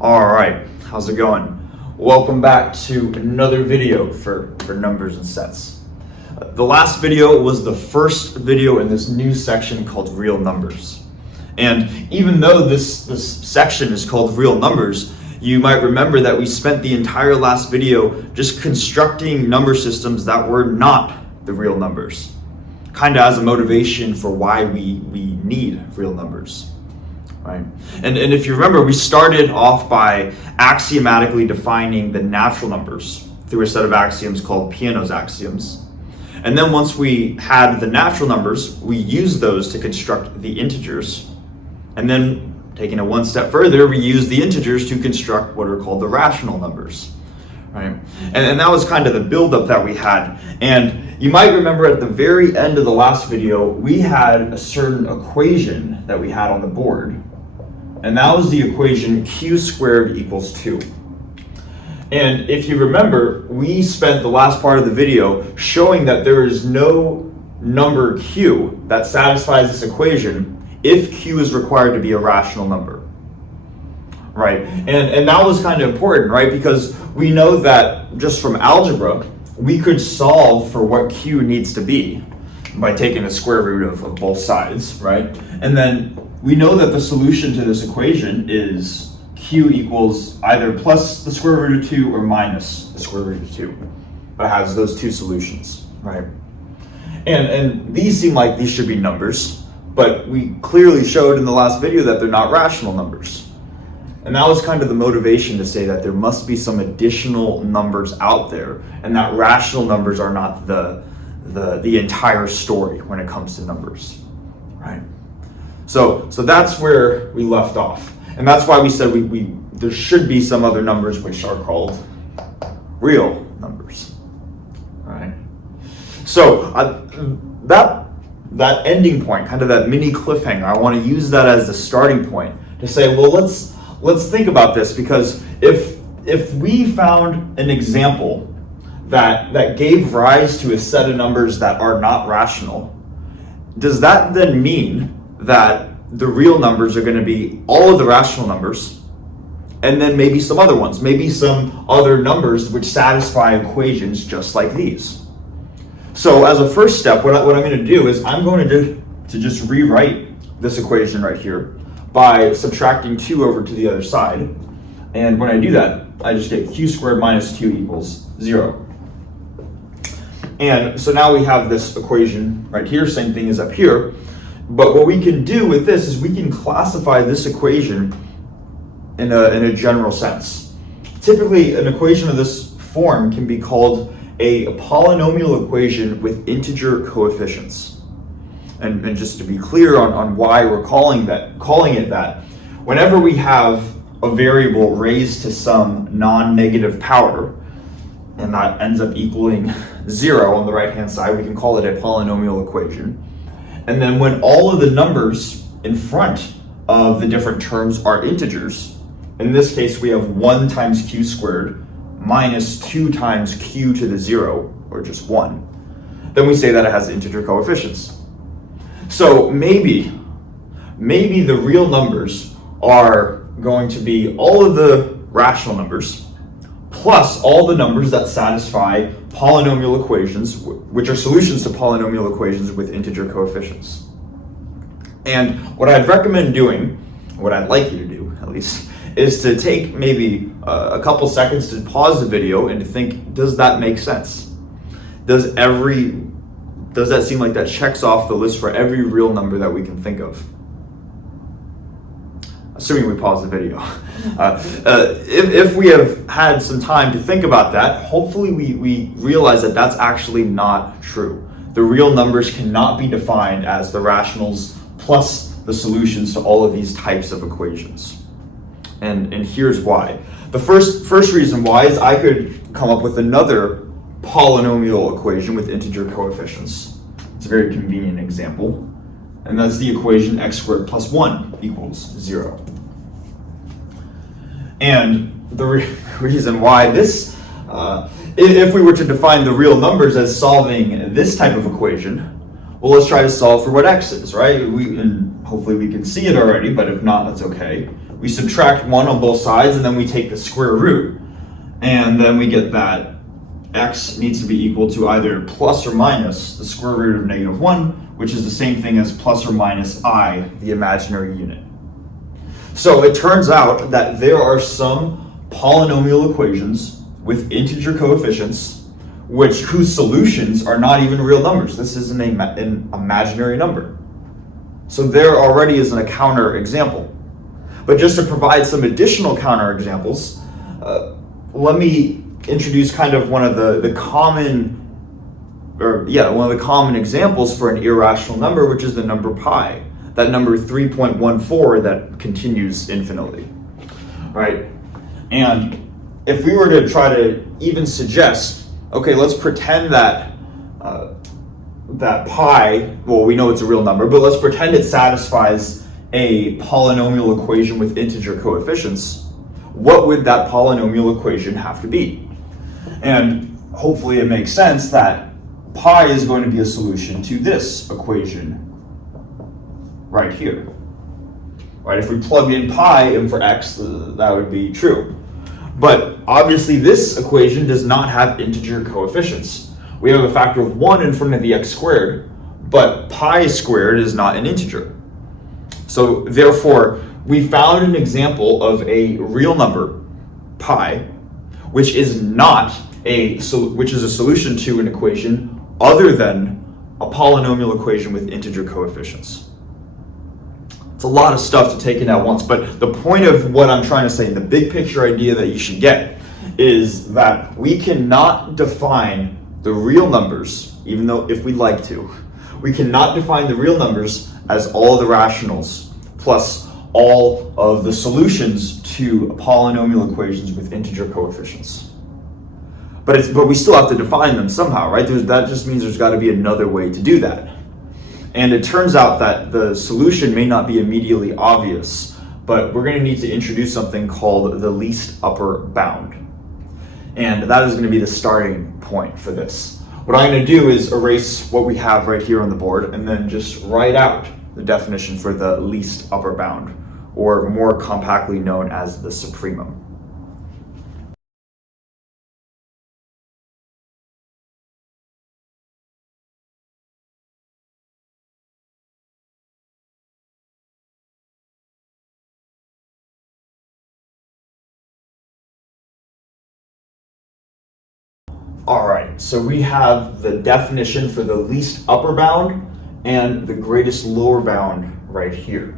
All right, how's it going? Welcome back to another video for numbers and sets. The last video was the first video in this new section called real numbers. And even though this section is called real numbers, you might remember that we spent the entire last video just constructing number systems that were not the real numbers, kind of as a motivation for why we need real numbers. Right? And if you remember, we started off by axiomatically defining the natural numbers through a set of axioms called Peano's axioms. And then once we had the natural numbers, we used those to construct the integers. And then taking it one step further, we used the integers to construct what are called the rational numbers. Right? And that was kind of the buildup that we had. And you might remember at the very end of the last video, we had a certain equation that we had on the board. And that was the equation q squared equals 2. And if you remember, we spent the last part of the video showing that there is no number q that satisfies this equation if q is required to be a rational number. Right? And that was kind of important, right? Because we know that just from algebra, we could solve for what q needs to be by taking the square root of both sides, right? And then we know that the solution to this equation is q equals either plus the square root of 2 or minus the square root of 2. But it has those two solutions, right? And these seem like these should be numbers, but we clearly showed in the last video that they're not rational numbers. And that was kind of the motivation to say that there must be some additional numbers out there, and that rational numbers are not the entire story when it comes to numbers, right? So that's where we left off, and that's why we said there should be some other numbers which are called real numbers, right? So that ending point, kind of that mini cliffhanger, I want to use that as the starting point to say, well, let's think about this, because if we found an example that gave rise to a set of numbers that are not rational, does that then mean that the real numbers are going to be all of the rational numbers, and then maybe some other ones, maybe some other numbers which satisfy equations just like these? So as a first step, what I'm going to do is I'm going to just rewrite this equation right here by subtracting 2 over to the other side. And when I do that, I just get q squared minus 2 equals 0. And so now we have this equation right here, same thing as up here. But what we can do with this is we can classify this equation in a general sense. Typically, an equation of this form can be called a polynomial equation with integer coefficients. And just to be clear on why we're calling it that, whenever we have a variable raised to some non-negative power, and that ends up equaling 0 on the right-hand side, we can call it a polynomial equation. And then when all of the numbers in front of the different terms are integers, in this case we have 1 times q squared minus 2 times q to the 0, or just 1, then we say that it has integer coefficients. So maybe the real numbers are going to be all of the rational numbers plus all the numbers that satisfy polynomial equations, which are solutions to polynomial equations with integer coefficients. And what I'd recommend doing, what I'd like you to do at least, is to take maybe a couple seconds to pause the video and to think, does that make sense? Does that seem like that checks off the list for every real number that we can think of? Assuming we pause the video. If we have had some time to think about that, hopefully we realize that that's actually not true. The real numbers cannot be defined as the rationals plus the solutions to all of these types of equations. And here's why. The first reason why is I could come up with another polynomial equation with integer coefficients. It's a very convenient example. And that's the equation x squared plus 1 equals 0. And the reason why this, if we were to define the real numbers as solving this type of equation, well, let's try to solve for what x is, right? And hopefully we can see it already, but if not, that's okay. we subtract 1 on both sides, and then we take the square root. And then we get that x needs to be equal to either plus or minus the square root of -1, which is the same thing as plus or minus I, the imaginary unit. So it turns out that there are some polynomial equations with integer coefficients whose solutions are not even real numbers. This is an imaginary number. So there already is a counter example. But just to provide some additional counter examples, let me introduce kind of one of the common examples for an irrational number, which is the number pi, that number 3.14 that continues infinitely, right? And if we were to try to even suggest, okay, let's pretend that that pi, well, we know it's a real number, but let's pretend it satisfies a polynomial equation with integer coefficients, what would that polynomial equation have to be? And hopefully it makes sense that pi is going to be a solution to this equation right here. Right? If we plug in pi in for x, that would be true. But obviously this equation does not have integer coefficients. We have a factor of 1 in front of the x squared, but pi squared is not an integer. So therefore, we found an example of a real number, pi, which is a solution to an equation other than a polynomial equation with integer coefficients. It's a lot of stuff to take in at once, but the point of what I'm trying to say, the big picture idea that you should get, is that we cannot define the real numbers, even though if we'd like to, we cannot define the real numbers as all the rationals plus all of the solutions to polynomial equations with integer coefficients. But we still have to define them somehow, right? That just means there's got to be another way to do that. And it turns out that the solution may not be immediately obvious, but we're going to need to introduce something called the least upper bound. And that is going to be the starting point for this. What I'm going to do is erase what we have right here on the board and then just write out the definition for the least upper bound, or more compactly known as the supremum. All right, so we have the definition for the least upper bound and the greatest lower bound right here.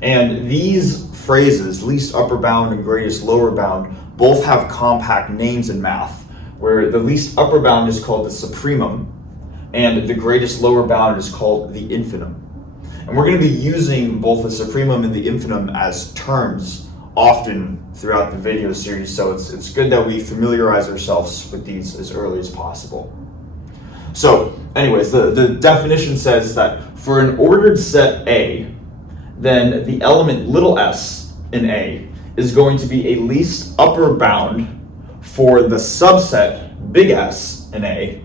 And these phrases, least upper bound and greatest lower bound, both have compact names in math, where the least upper bound is called the supremum and the greatest lower bound is called the infimum. And we're going to be using both the supremum and the infimum as terms often throughout the video series, so it's good that we familiarize ourselves with these as early as possible. So anyways, the definition says that for an ordered set A, then the element little s in A is going to be a least upper bound for the subset big S in A,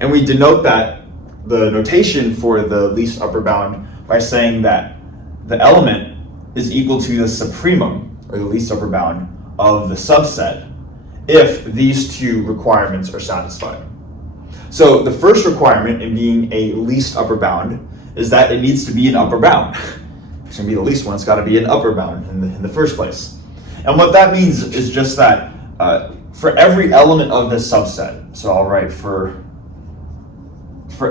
and we denote that the notation for the least upper bound by saying that the element is equal to the supremum, or the least upper bound, of the subset if these two requirements are satisfied. So the first requirement in being a least upper bound is that it needs to be an upper bound. It's going to be the least one, it's got to be an upper bound in the first place. And what that means is just that for every element of this subset, so I'll write for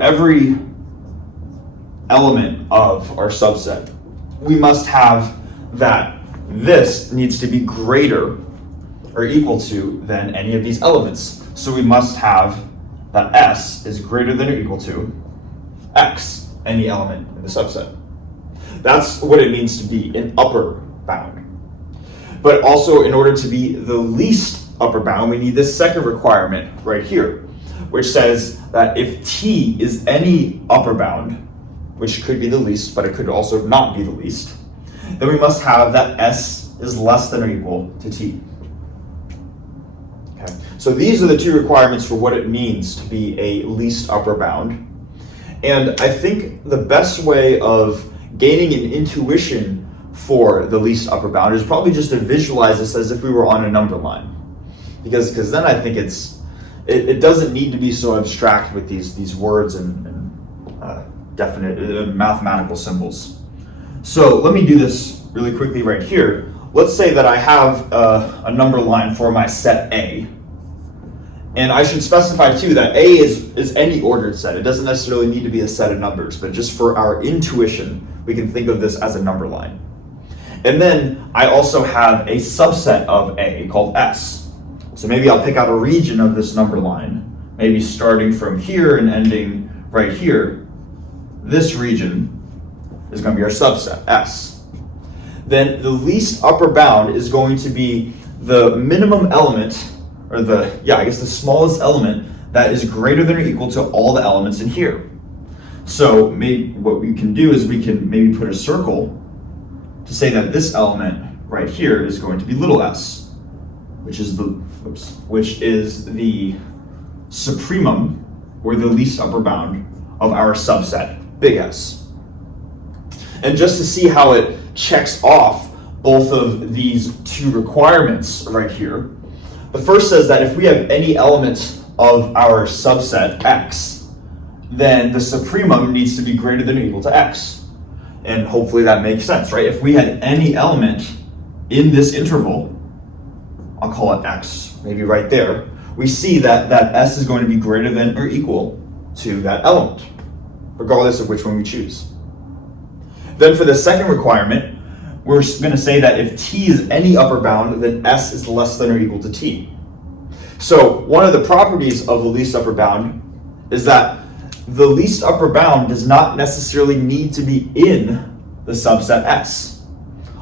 every element of our subset, we must have that this needs to be greater or equal to than any of these elements. So we must have that S is greater than or equal to X, any element in the subset. That's what it means to be an upper bound. But also, in order to be the least upper bound, we need this second requirement right here, which says that if T is any upper bound, which could be the least, but it could also not be the least, then we must have that S is less than or equal to T. Okay. So these are the two requirements for what it means to be a least upper bound. And I think the best way of gaining an intuition for the least upper bound is probably just to visualize this as if we were on a number line. Because then I think it doesn't need to be so abstract with these words and definite mathematical symbols. So let me do this really quickly right here. Let's say that I have a number line for my set A. And I should specify too that A is any ordered set. It doesn't necessarily need to be a set of numbers, but just for our intuition, we can think of this as a number line. And then I also have a subset of A called S. So maybe I'll pick out a region of this number line, maybe starting from here and ending right here. This region is going to be our subset, S. Then the least upper bound is going to be the minimum element, or the smallest element that is greater than or equal to all the elements in here. So maybe what we can do is we can maybe put a circle to say that this element right here is going to be little s, which is the supremum, or the least upper bound of our subset, big S. And just to see how it checks off both of these two requirements right here, the first says that if we have any element of our subset x, then the supremum needs to be greater than or equal to x. And hopefully that makes sense, right? If we had any element in this interval, I'll call it x, maybe right there, we see that s is going to be greater than or equal to that element, regardless of which one we choose. Then for the second requirement, we're going to say that if t is any upper bound, then s is less than or equal to t. So one of the properties of the least upper bound is that the least upper bound does not necessarily need to be in the subset S.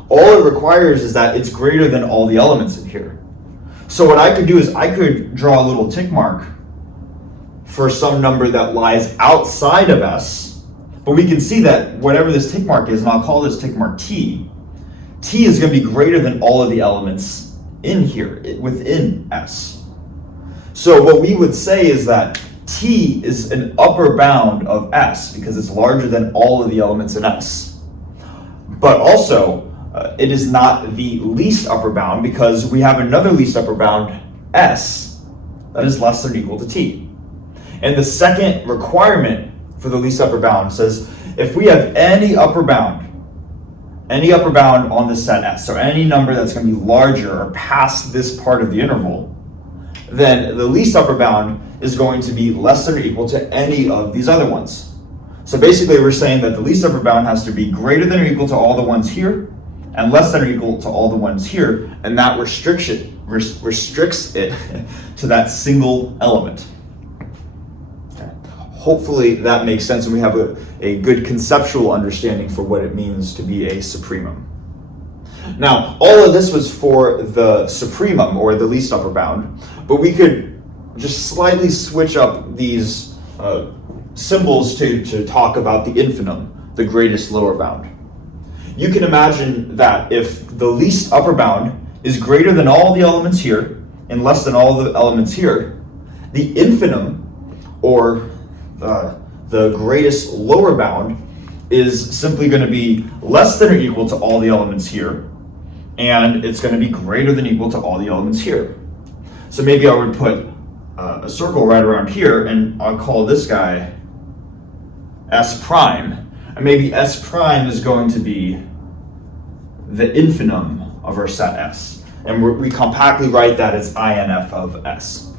All it requires is that it's greater than all the elements in here. So what I could do is I could draw a little tick mark for some number that lies outside of S, but we can see that whatever this tick mark is, and I'll call this tick mark t is going to be greater than all of the elements in here, within S. So what we would say is that t is an upper bound of S because it's larger than all of the elements in S. But also, it is not the least upper bound because we have another least upper bound, S, that is less than or equal to t. And the second requirement for the least upper bound says if we have any upper bound on the set S, so any number that's going to be larger or past this part of the interval, then the least upper bound is going to be less than or equal to any of these other ones. So basically we're saying that the least upper bound has to be greater than or equal to all the ones here and less than or equal to all the ones here, and that restricts it to that single element. Okay. Hopefully that makes sense and we have a good conceptual understanding for what it means to be a supremum. Now, all of this was for the supremum, or the least upper bound, but we could just slightly switch up these symbols to talk about the infimum, the greatest lower bound. You can imagine that if the least upper bound is greater than all the elements here and less than all the elements here, the infimum, or the greatest lower bound, is simply going to be less than or equal to all the elements here, and it's going to be greater than or equal to all the elements here. So maybe I would put a circle right around here, and I'll call this guy S prime, and maybe S prime is going to be the infimum of our set S, and we compactly write that as INF of S.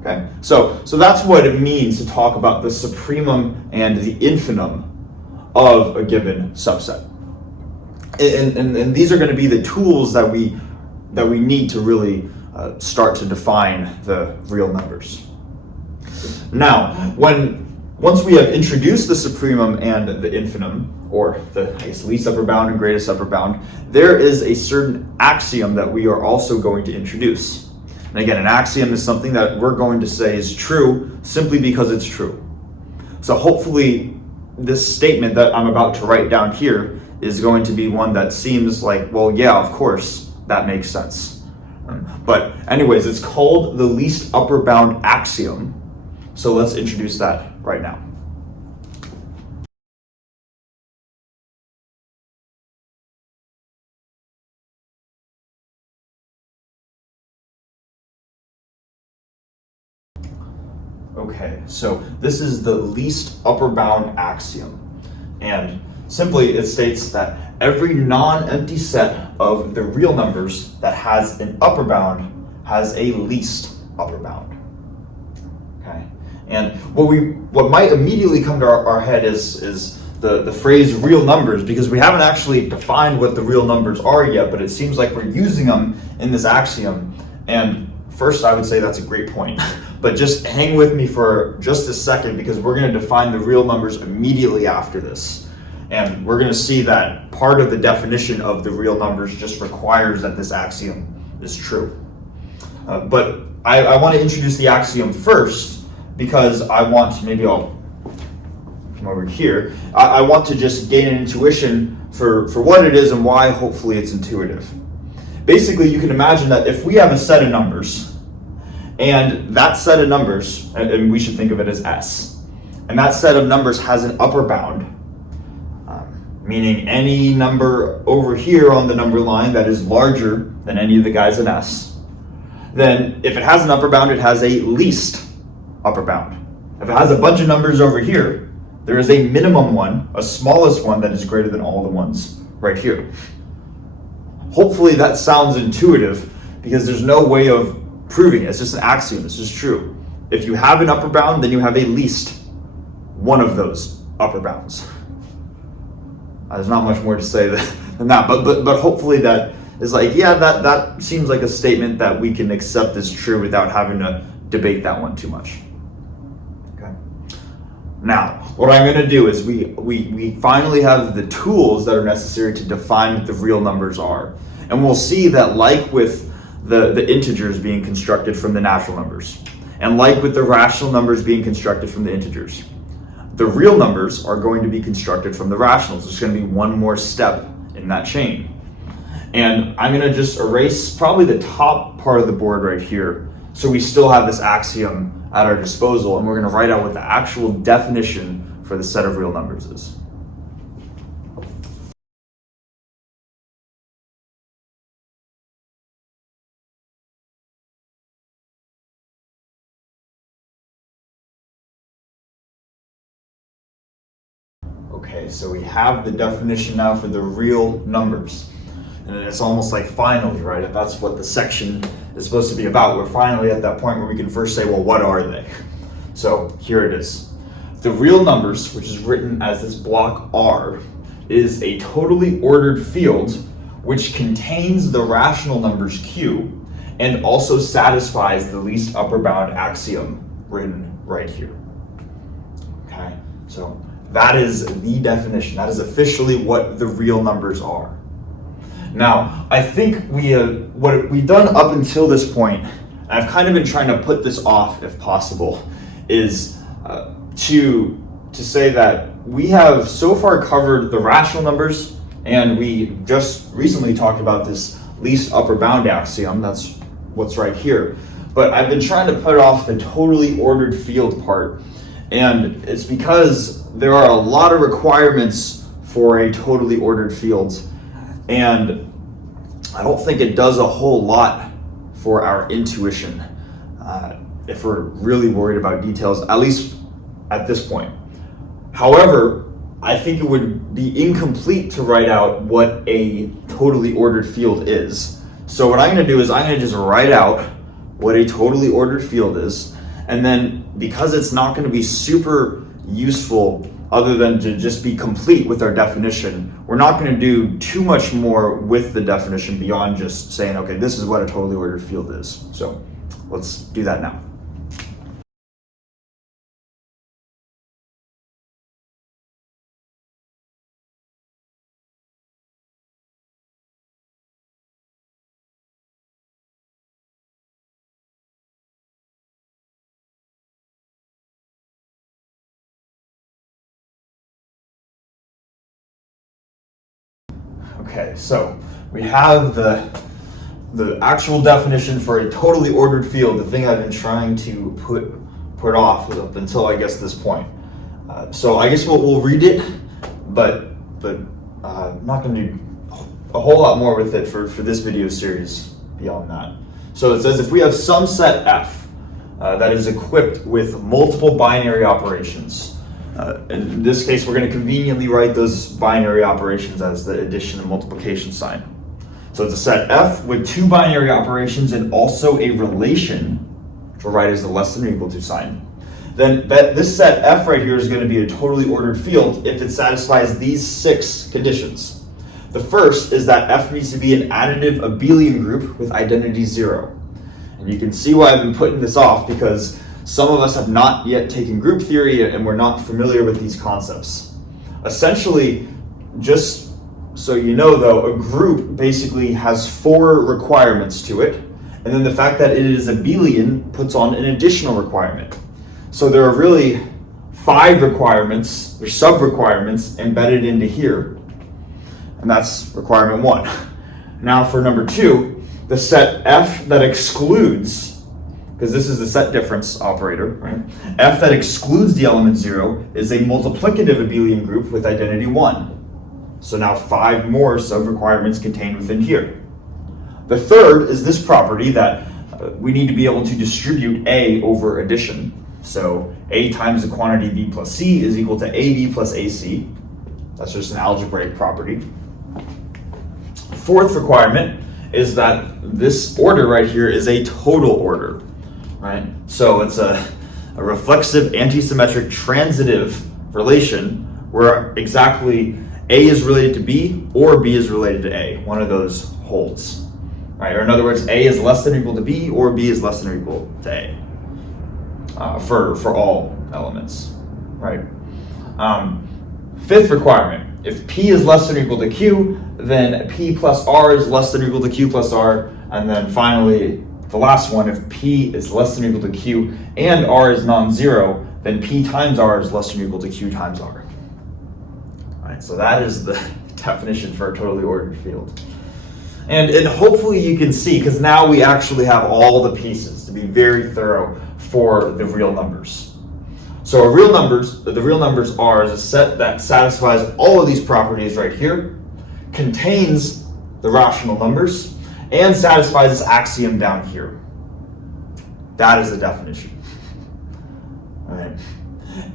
Okay, so that's what it means to talk about the supremum and the infimum of a given subset. And these are going to be the tools that we need to really start to define the real numbers. Now, once we have introduced the supremum and the infimum, or the least upper bound and greatest upper bound, there is a certain axiom that we are also going to introduce. And again, an axiom is something that we're going to say is true simply because it's true. So hopefully this statement that I'm about to write down here is going to be one that seems like, well, yeah, of course, that makes sense. But anyways, it's called the least upper bound axiom. So let's introduce that right now. Okay, so this is the least upper bound axiom. And simply it states that every non-empty set of the real numbers that has an upper bound has a least upper bound. Okay, and what might immediately come to our head is the phrase real numbers, because we haven't actually defined what the real numbers are yet, but it seems like we're using them in this axiom. And first, I would say that's a great point, but just hang with me for just a second, because we're going to define the real numbers immediately after this. And we're going to see that part of the definition of the real numbers just requires that this axiom is true. But I want to introduce the axiom first, because I want to, maybe I'll come over here. I want to just gain an intuition for what it is and why hopefully it's intuitive. Basically, you can imagine that if we have a set of numbers, and that set of numbers, and we should think of it as S, and that set of numbers has an upper bound, meaning any number over here on the number line that is larger than any of the guys in S, then if it has an upper bound, it has a least upper bound. If it has a bunch of numbers over here, there is a minimum one, a smallest one that is greater than all the ones right here. Hopefully that sounds intuitive, because there's no way of proving it. It's just an axiom. It's just true. If you have an upper bound, then you have a least one of those upper bounds. There's not much more to say than that, but hopefully that is like, yeah, that seems like a statement that we can accept as true without having to debate that one too much. Okay. Now, what I'm going to do is we finally have the tools that are necessary to define what the real numbers are. And we'll see that, like with the integers being constructed from the natural numbers, and like with the rational numbers being constructed from the integers, the real numbers are going to be constructed from the rationals. There's going to be one more step in that chain. And I'm going to just erase probably the top part of the board right here, so we still have this axiom at our disposal, and we're going to write out what the actual definition for the set of real numbers is. Okay, so we have the definition now for the real numbers. And it's almost like finally, right? If that's what the section is supposed to be about, we're finally at that point where we can first say, well, what are they? So here it is. The real numbers, which is written as this block R, is a totally ordered field which contains the rational numbers Q and also satisfies the least upper bound axiom written right here. Okay, so that is the definition. That is officially what the real numbers are. Now, I think what we've done up until this point, and I've kind of been trying to put this off if possible, is to say that we have so far covered the rational numbers, and we just recently talked about this least upper bound axiom. That's what's right here. But I've been trying to put off the totally ordered field part, and it's because there are a lot of requirements for a totally ordered field, and I don't think it does a whole lot for our intuition if we're really worried about details, at least at this point. However, I think it would be incomplete to write out what a totally ordered field is. So what I'm going to do is I'm going to just write out what a totally ordered field is, and then because it's not going to be super useful other than to just be complete with our definition, we're not going to do too much more with the definition beyond just saying, okay, this is what a totally ordered field is. So let's do that now. Okay, so we have the actual definition for a totally ordered field, the thing I've been trying to put off up until I guess this point. So I guess we'll read it, but I'm not going to do a whole lot more with it for this video series beyond that. So it says if we have some set F that is equipped with multiple binary operations. In this case, we're going to conveniently write those binary operations as the addition and multiplication sign. So it's a set F with two binary operations and also a relation, which we'll write as the less than or equal to sign. Then this set F right here is going to be a totally ordered field if it satisfies these 6 conditions. The first is that F needs to be an additive abelian group with identity 0. And you can see why I've been putting this off, because some of us have not yet taken group theory and we're not familiar with these concepts. Essentially, just so you know though, a group basically has 4 requirements to it, and then the fact that it is abelian puts on an additional requirement. So there are really 5 requirements, or sub-requirements, embedded into here, and that's requirement 1. Now for number 2, the set F that excludes, because this is the set difference operator, right? F that excludes the element 0 is a multiplicative abelian group with identity 1. So now 5 more sub-requirements contained within here. The third is this property that we need to be able to distribute A over addition. So A times the quantity B plus C is equal to AB plus AC. That's just an algebraic property. Fourth requirement is that this order right here is a total order, right? So it's a reflexive antisymmetric transitive relation where exactly A is related to B or B is related to A. One of those holds, right? Or in other words, A is less than or equal to B or B is less than or equal to A. For all elements, right? Fifth requirement, if P is less than or equal to Q, then P plus R is less than or equal to Q plus R, and then finally, the last one, if P is less than or equal to Q and R is non-zero, then P times R is less than or equal to Q times R. All right, so that is the definition for a totally ordered field. And hopefully you can see, because now we actually have all the pieces to be very thorough for the real numbers. So the real numbers R is a set that satisfies all of these properties right here, contains the rational numbers, and satisfies this axiom down here. That is the definition. All right.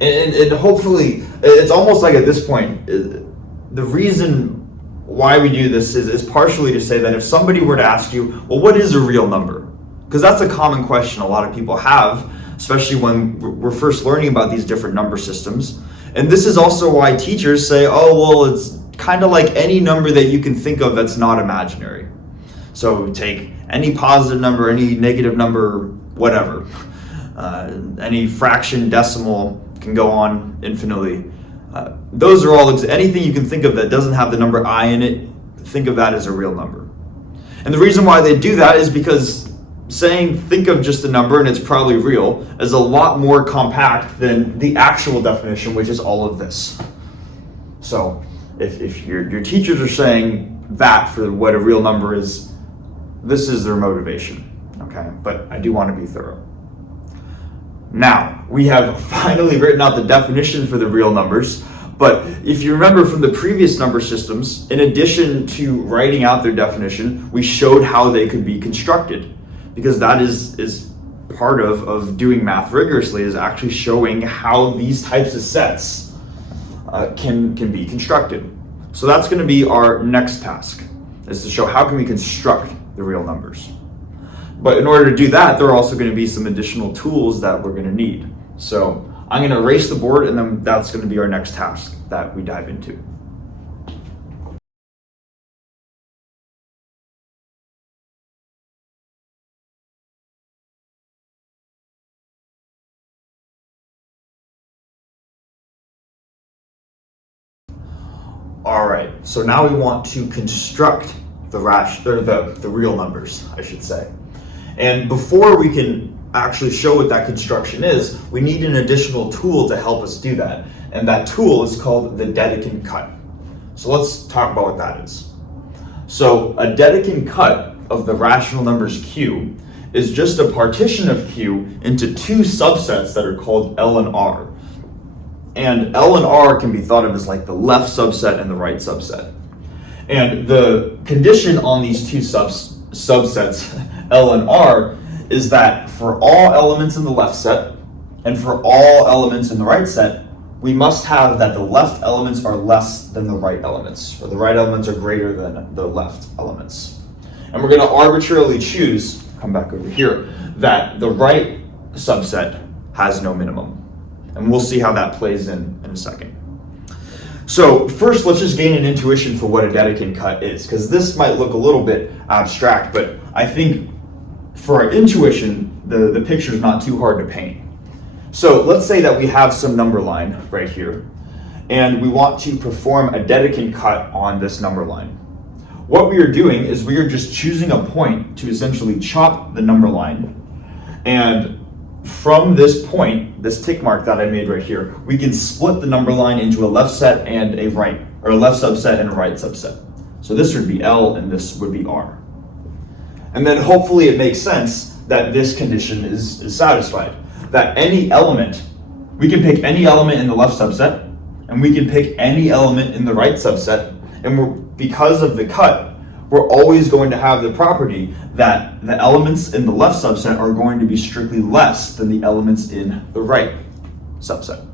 And hopefully, it's almost like at this point, the reason why we do this is partially to say that if somebody were to ask you, well, what is a real number? Because that's a common question a lot of people have, especially when we're first learning about these different number systems. And this is also why teachers say, oh, well, it's kind of like any number that you can think of that's not imaginary. So take any positive number, any negative number, whatever. Any fraction, decimal, can go on infinitely. Those are all, anything you can think of that doesn't have the number I in it, think of that as a real number. And the reason why they do that is because saying think of just a number and it's probably real is a lot more compact than the actual definition, which is all of this. So if your teachers are saying that for what a real number is, this is their motivation, okay? But I do want to be thorough. Now, we have finally written out the definition for the real numbers, but if you remember from the previous number systems, in addition to writing out their definition, we showed how they could be constructed, because that is part of doing math rigorously, is actually showing how these types of sets can be constructed. So that's going to be our next task, is to show how can we construct the real numbers. But in order to do that, there are also going to be some additional tools that we're going to need. So I'm going to erase the board, and then that's going to be our next task that we dive into. All right, so now we want to construct the real numbers, I should say. And before we can actually show what that construction is, we need an additional tool to help us do that. And that tool is called the Dedekind cut. So let's talk about what that is. So a Dedekind cut of the rational numbers Q is just a partition of Q into two subsets that are called L and R. And L and R can be thought of as like the left subset and the right subset. And the condition on these two subsets, L and R, is that for all elements in the left set and for all elements in the right set, we must have that the left elements are less than the right elements, or the right elements are greater than the left elements. And we're going to arbitrarily choose, come back over here, that the right subset has no minimum. And we'll see how that plays in a second. So first, let's just gain an intuition for what a Dedekind cut is, because this might look a little bit abstract, but I think for our intuition, the picture is not too hard to paint. So let's say that we have some number line right here, and we want to perform a Dedekind cut on this number line. What we are doing is we are just choosing a point to essentially chop the number line, and from this point, this tick mark that I made right here, we can split the number line into a left set and a right, or a left subset and a right subset. So this would be L and this would be R. And then hopefully it makes sense that this condition is satisfied. That any element, we can pick any element in the left subset, and we can pick any element in the right subset, and because of the cut, we're always going to have the property that the elements in the left subset are going to be strictly less than the elements in the right subset.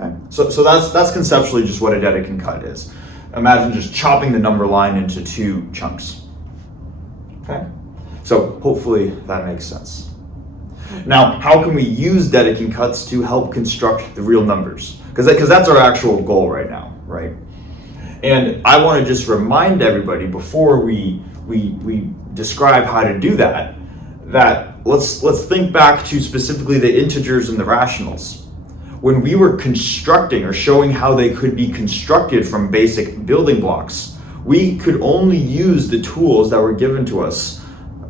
Okay, so that's conceptually just what a Dedekind cut is. Imagine just chopping the number line into two chunks. Okay, so hopefully that makes sense. Now, how can we use Dedekind cuts to help construct the real numbers? Because that's our actual goal right now, right? And I want to just remind everybody before we describe how to do that let's think back to specifically the integers and the rationals. When we were constructing or showing how they could be constructed from basic building blocks, we could only use the tools that were given to us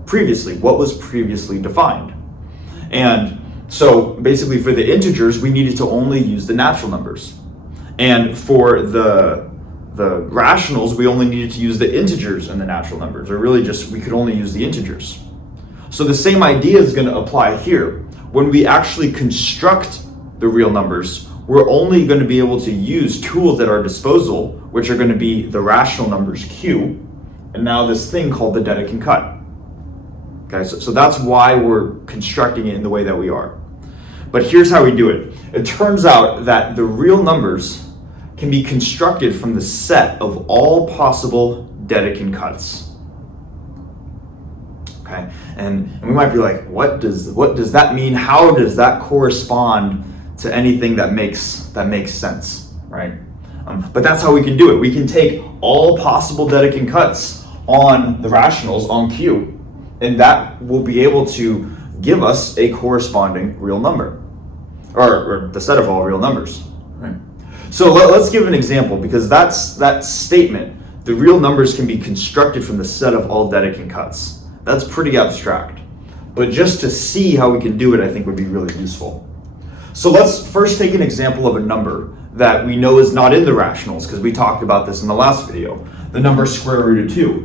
previously, what was previously defined. And so basically for the integers, we needed to only use the natural numbers. And for the rationals, we only needed to use the integers and the natural numbers, or really just, we could only use the integers. So the same idea is going to apply here. When we actually construct the real numbers, we're only going to be able to use tools at our disposal, which are going to be the rational numbers Q, and now this thing called the Dedekind cut. Okay, so that's why we're constructing it in the way that we are. But here's how we do it. It turns out that the real numbers can be constructed from the set of all possible Dedekind cuts. Okay, and we might be like, what does that mean? How does that correspond to anything that makes sense, right? But that's how we can do it. We can take all possible Dedekind cuts on the rationals on Q, and that will be able to give us a corresponding real number, or the set of all real numbers. Right? So let's give an example, because that statement, the real numbers can be constructed from the set of all Dedekind cuts. That's pretty abstract, but just to see how we can do it, I think would be really useful. So let's first take an example of a number that we know is not in the rationals, because we talked about this in the last video, the number square root of 2,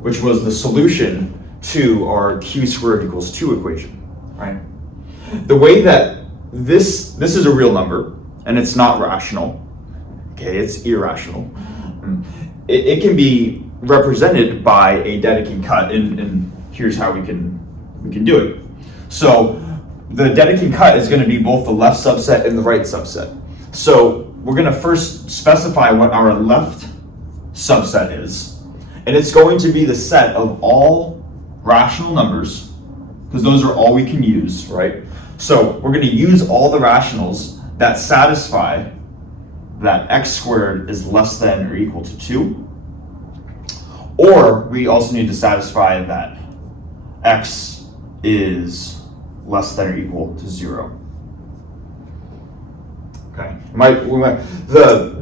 which was the solution to our q squared equals 2 equation, right? The way that this is a real number, and it's not rational, okay, it's irrational. It can be represented by a Dedekind cut, and here's how we can do it. So the Dedekind cut is going to be both the left subset and the right subset. So we're going to first specify what our left subset is, and it's going to be the set of all rational numbers, because those are all we can use, right? So we're going to use all the rationals that satisfy that x squared is less than or equal to 2, or we also need to satisfy that x is less than or equal to 0. Okay,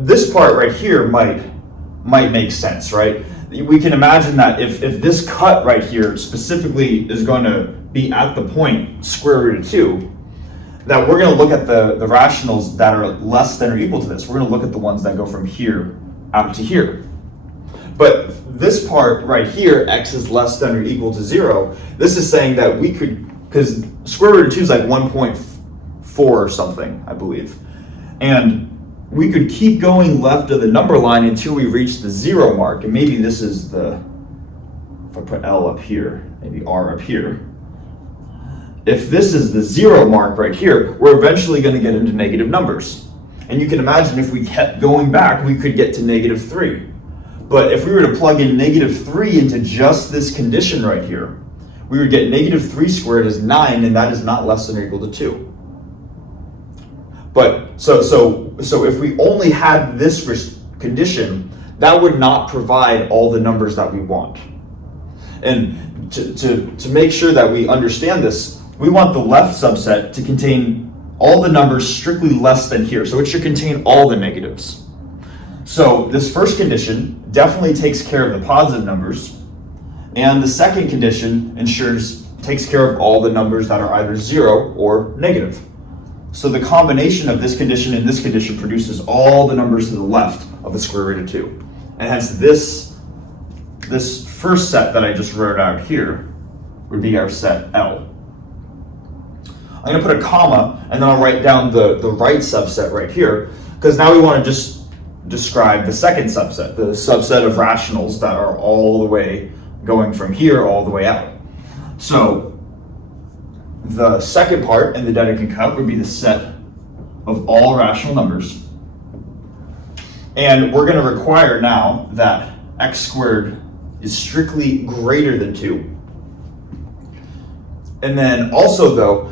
this part right here might make sense, right? We can imagine that if this cut right here specifically is going to be at the point square root of 2, that we're going to look at the rationals that are less than or equal to this. We're going to look at the ones that go from here out to here. But this part right here, x is less than or equal to 0, this is saying that we could, because square root of 2 is like 1.4 or something, I believe. And we could keep going left of the number line until we reach the 0 mark, and maybe this is the if I put L up here, maybe R up here, if this is the 0 mark right here, we're eventually going to get into negative numbers. And you can imagine if we kept going back, we could get to -3. But if we were to plug in -3 into just this condition right here, we would get -3 squared is 9, and that is not less than or equal to 2. But so if we only had this condition, that would not provide all the numbers that we want. And to make sure that we understand this, we want the left subset to contain all the numbers strictly less than here. So it should contain all the negatives. So this first condition definitely takes care of the positive numbers. And the second condition takes care of all the numbers that are either 0 or negative. So the combination of this condition and this condition produces all the numbers to the left of the square root of 2. And hence this first set that I just wrote out here would be our set L. I'm going to put a comma, and then I'll write down the right subset right here, because now we want to just describe the second subset, the subset of rationals that are all the way going from here all the way out. So the second part in the Dedekind cut would be the set of all rational numbers. And we're going to require now that x squared is strictly greater than 2. And then also, though,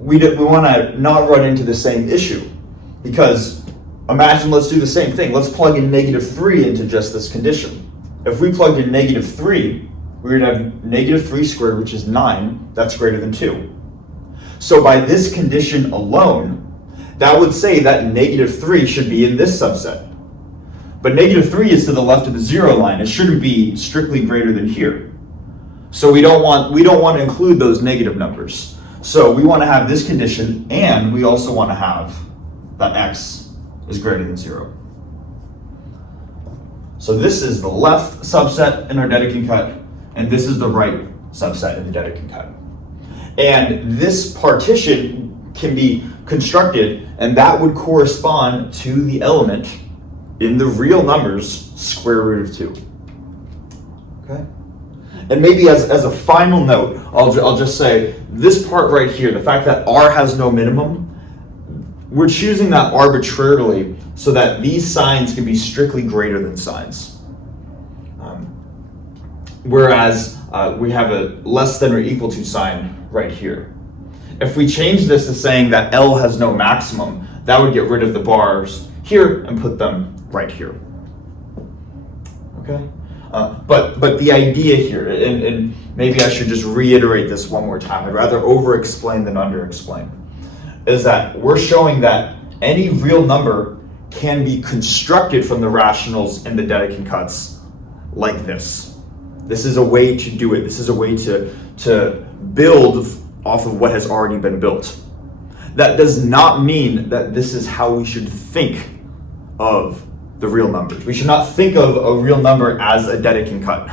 we want to not run into the same issue, because imagine, let's do the same thing. Let's plug in -3 into just this condition. If we plugged in -3, we would have -3 squared, which is 9, that's greater than 2. So by this condition alone, that would say that -3 should be in this subset. But -3 is to the left of the 0 line. It shouldn't be strictly greater than here. So we don't want to include those negative numbers. So we want to have this condition, and we also want to have that x is greater than 0. So this is the left subset in our Dedekind cut, and this is the right subset in the Dedekind cut. And this partition can be constructed, and that would correspond to the element in the real numbers square root of 2. Okay? And maybe as a final note, I'll just say this part right here, the fact that r has no minimum, we're choosing that arbitrarily so that these signs can be strictly greater than signs. Whereas we have a less than or equal to sign right here. If we change this to saying that L has no maximum, that would get rid of the bars here and put them right here. Okay? But the idea here, and maybe I should just reiterate this one more time, I'd rather over-explain than under-explain, is that we're showing that any real number can be constructed from the rationals in the Dedekind cuts like this. This is a way to do it. This is a way to build off of what has already been built. That does not mean that this is how we should think of the real numbers. We should not think of a real number as a Dedekind cut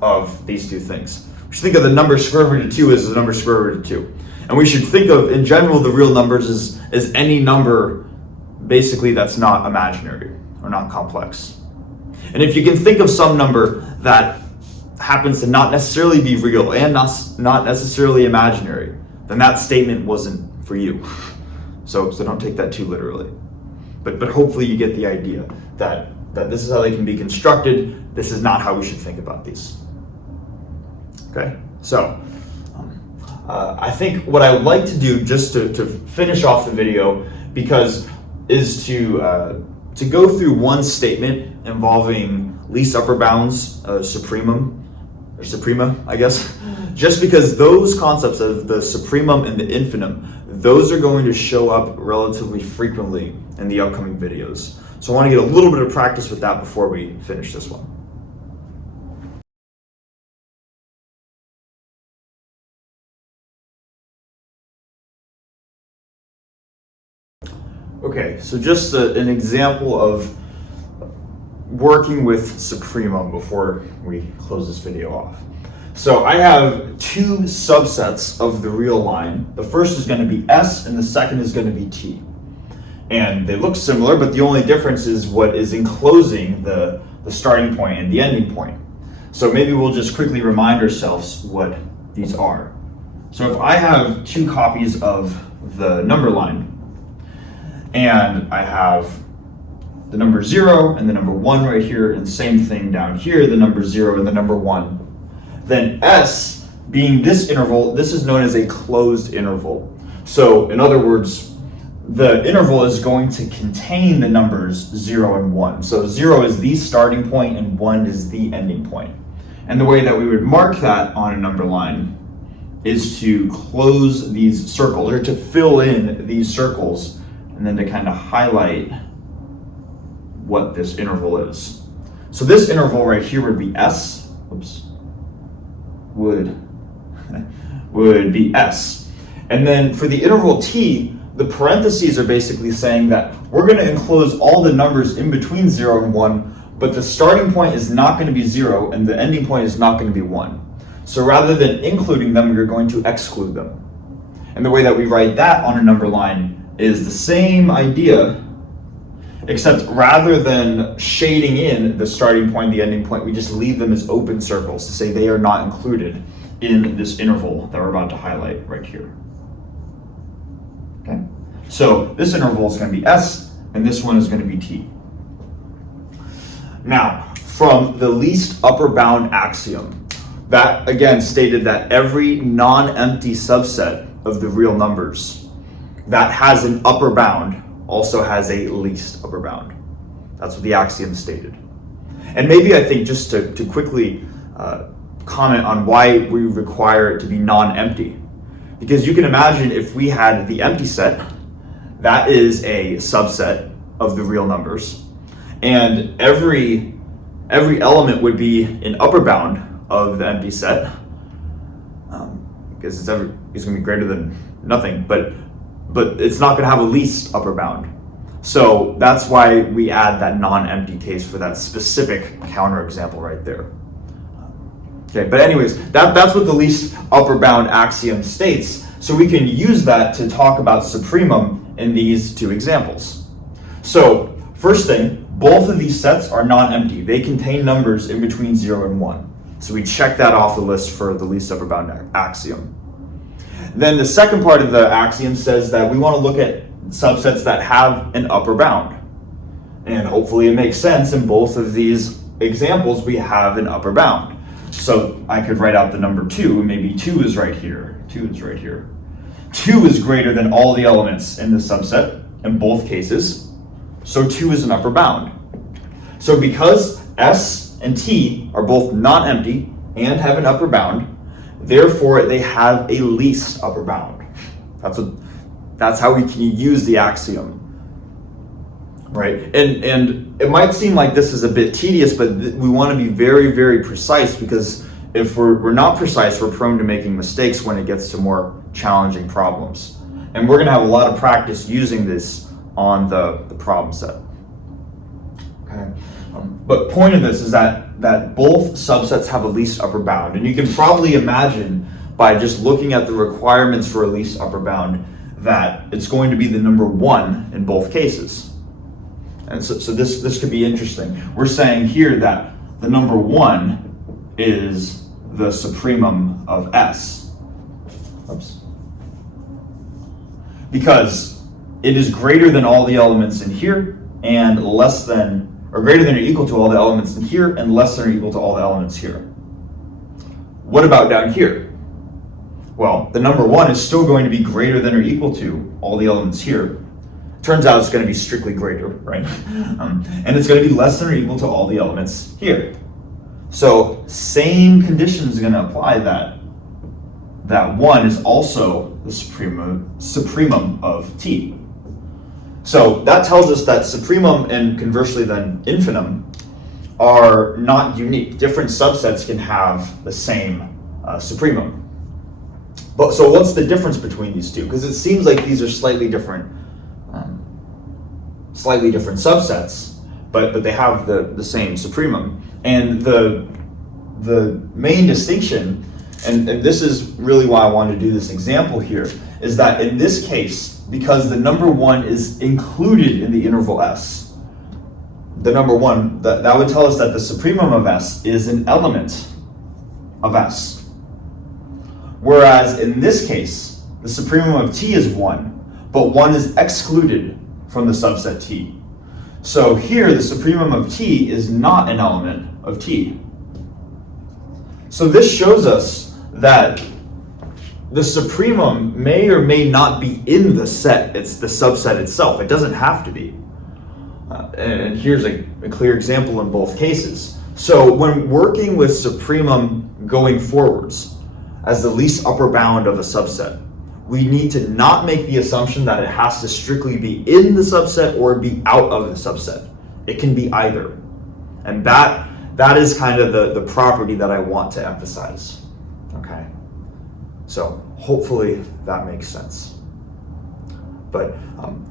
of these two things. We should think of the number square root of 2 as the number square root of 2. And we should think of, in general, the real numbers as any number basically that's not imaginary or not complex. And if you can think of some number that happens to not necessarily be real and not necessarily imaginary, then that statement wasn't for you. So don't take that too literally. But hopefully you get the idea that this is how they can be constructed. This is not how we should think about these. Okay, so I think what I would like to do just to finish off the video is to go through one statement involving least upper bounds, suprema, I guess, just because those concepts of the supremum and the infimum, those are going to show up relatively frequently in the upcoming videos. So I want to get a little bit of practice with that before we finish this one. Okay, so just an example of working with supremum before we close this video off. So I have two subsets of the real line. The first is going to be S and the second is going to be T. And they look similar, but the only difference is what is enclosing the starting point and the ending point. So maybe we'll just quickly remind ourselves what these are. So if I have 2 copies of the number line, and I have the number 0 and the number 1 right here, and same thing down here, the number 0 and the number 1, then S, being this interval, this is known as a closed interval. So in other words, the interval is going to contain the numbers 0 and 1. So 0 is the starting point and 1 is the ending point. And the way that we would mark that on a number line is to close these circles, or to fill in these circles, and then to kind of highlight what this interval is. So this interval right here would be S, would be S. And then for the interval T, the parentheses are basically saying that we're going to enclose all the numbers in between 0 and 1, but the starting point is not going to be 0 and the ending point is not going to be 1. So rather than including them, we're going to exclude them. And the way that we write that on a number line is the same idea, except rather than shading in the starting point, the ending point, we just leave them as open circles to say they are not included in this interval that we're about to highlight right here. Okay? So this interval is going to be S, and this one is going to be T. Now, from the least upper bound axiom, that again stated that every non-empty subset of the real numbers that has an upper bound also has a least upper bound. That's what the axiom stated. And maybe I think just to quickly comment on why we require it to be non-empty. Because you can imagine if we had the empty set, that is a subset of the real numbers, and every element would be an upper bound of the empty set, because it's going to be greater than nothing, but it's not going to have a least upper bound. So that's why we add that non-empty case for that specific counterexample right there. Okay, but anyways, that's what the least upper bound axiom states. So we can use that to talk about supremum in these 2 examples. So first thing, both of these sets are non-empty. They contain numbers in between 0 and 1. So we check that off the list for the least upper bound axiom. Then the second part of the axiom says that we want to look at subsets that have an upper bound. And hopefully it makes sense in both of these examples we have an upper bound. So I could write out the number 2, and maybe 2 is right here. 2 is right here. 2 is greater than all the elements in the subset in both cases. So 2 is an upper bound. So because S and T are both non-empty and have an upper bound, therefore they have a least upper bound. That's how we can use the axiom, right? And it might seem like this is a bit tedious, but we want to be very, very precise, because if we're not precise, we're prone to making mistakes when it gets to more challenging problems. And we're going to have a lot of practice using this on the problem set. Okay. But point of this is that both subsets have a least upper bound. And you can probably imagine by just looking at the requirements for a least upper bound that it's going to be the number 1 in both cases. And so this could be interesting. We're saying here that the number 1 is the supremum of S. Because it is greater than all the elements in here and less than, or greater than or equal to all the elements in here and less than or equal to all the elements here. What about down here? Well, the number 1 is still going to be greater than or equal to all the elements here. Turns out it's going to be strictly greater, right? And it's going to be less than or equal to all the elements here. So same conditions are going to apply, that 1 is also the supremum of T. So that tells us that supremum and conversely then infimum are not unique. Different subsets can have the same supremum. But so what's the difference between these two? Because it seems like these are slightly different subsets, but they have the same supremum. And the main distinction, and this is really why I wanted to do this example here, is that in this case, because the number 1 is included in the interval S, the number 1, that would tell us that the supremum of S is an element of S. Whereas in this case, the supremum of T is 1, but 1 is excluded from the subset T. So here, the supremum of T is not an element of T. So this shows us that the supremum may or may not be in the set. It's the subset itself. It doesn't have to be. And here's a clear example in both cases. So when working with supremum going forwards as the least upper bound of a subset, we need to not make the assumption that it has to strictly be in the subset or be out of the subset. It can be either. And that is kind of the property that I want to emphasize. Okay? So hopefully that makes sense. But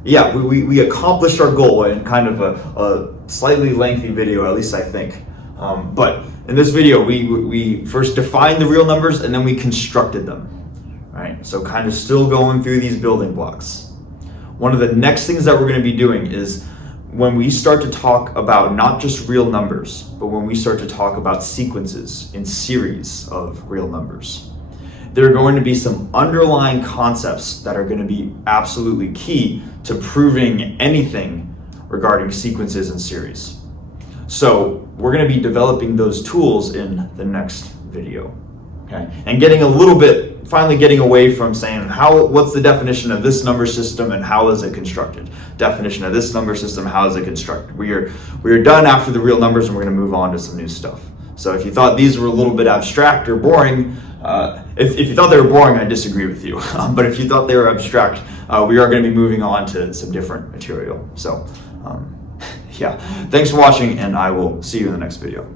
yeah, we accomplished our goal in kind of a slightly lengthy video, at least I think. But in this video, we first defined the real numbers and then we constructed them. Right? So kind of still going through these building blocks. One of the next things that we're going to be doing is when we start to talk about not just real numbers, but when we start to talk about sequences in series of real numbers, there are going to be some underlying concepts that are going to be absolutely key to proving anything regarding sequences and series. So we're going to be developing those tools in the next video. Okay? And finally getting away from saying what's the definition of this number system and how is it constructed? Definition of this number system, how is it constructed? We are done after the real numbers and we're going to move on to some new stuff. So if you thought these were a little bit abstract or boring, if you thought they were boring, I disagree with you. But if you thought they were abstract, we are going to be moving on to some different material. So yeah, thanks for watching and I will see you in the next video.